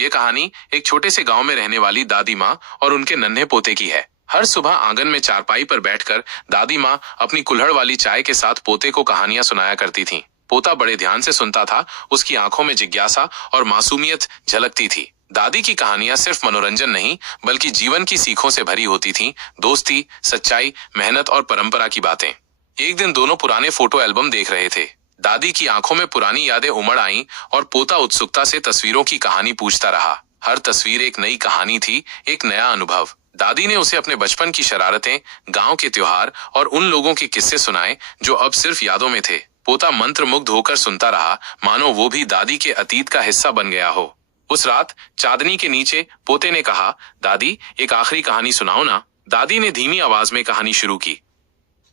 ये कहानी एक छोटे से गांव में रहने वाली दादी माँ और उनके नन्हे पोते की है। हर सुबह आंगन में चारपाई पर बैठकर दादी माँ अपनी कुल्हड़ वाली चाय के साथ पोते को कहानियां सुनाया करती थीं। पोता बड़े ध्यान से सुनता था, उसकी आंखों में जिज्ञासा और मासूमियत झलकती थी। दादी की कहानियां सिर्फ मनोरंजन नहीं, बल्कि जीवन की सीखों से भरी होती थीं। दोस्ती, सच्चाई, मेहनत और परंपरा की बातें। एक दिन दोनों पुराने फोटो एल्बम देख रहे थे। दादी की आंखों में पुरानी यादें उमड़ आईं और पोता उत्सुकता से तस्वीरों की कहानी पूछता रहा। हर तस्वीर एक नई कहानी थी, एक नया अनुभव। दादी ने उसे अपने बचपन की शरारतें, गांव के त्योहार और उन लोगों के किस्से सुनाए जो अब सिर्फ यादों में थे। पोता मंत्रमुग्ध होकर सुनता रहा, मानो वो भी दादी के अतीत का हिस्सा बन गया हो। उस रात चांदनी के नीचे पोते ने कहा, दादी एक आखिरी कहानी सुनाओ ना। दादी ने धीमी आवाज में कहानी शुरू की।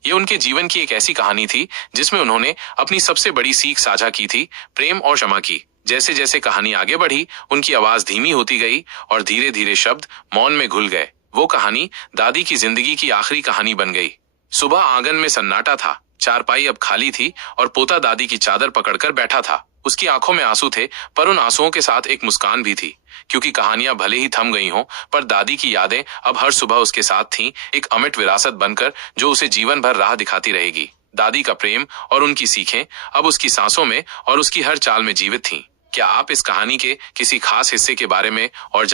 ये उनके जीवन की एक ऐसी कहानी थी जिसमें उन्होंने अपनी सबसे बड़ी सीख साझा की थी, प्रेम और क्षमा की। जैसे जैसे कहानी आगे बढ़ी, उनकी आवाज धीमी होती गई और धीरे धीरे शब्द मौन में घुल गए। वो कहानी दादी की जिंदगी की आखिरी कहानी बन गई। सुबह आंगन में सन्नाटा था, चारपाई अब खाली थी और पोता दादी की चादर पकड़कर बैठा था। उसकी आंखों में आंसू थे, पर उन आंसुओं के साथ एक मुस्कान भी थी, क्योंकि कहानियां भले ही थम गई हों, पर दादी की यादें अब हर सुबह उसके साथ थीं, एक अमिट विरासत बनकर जो उसे जीवन भर राह दिखाती रहेगी। दादी का प्रेम और उनकी सीखें अब उसकी सांसों में और उसकी हर चाल में जीवित थीं। क्या आप इस कहानी के किसी खास हिस्से के बारे में और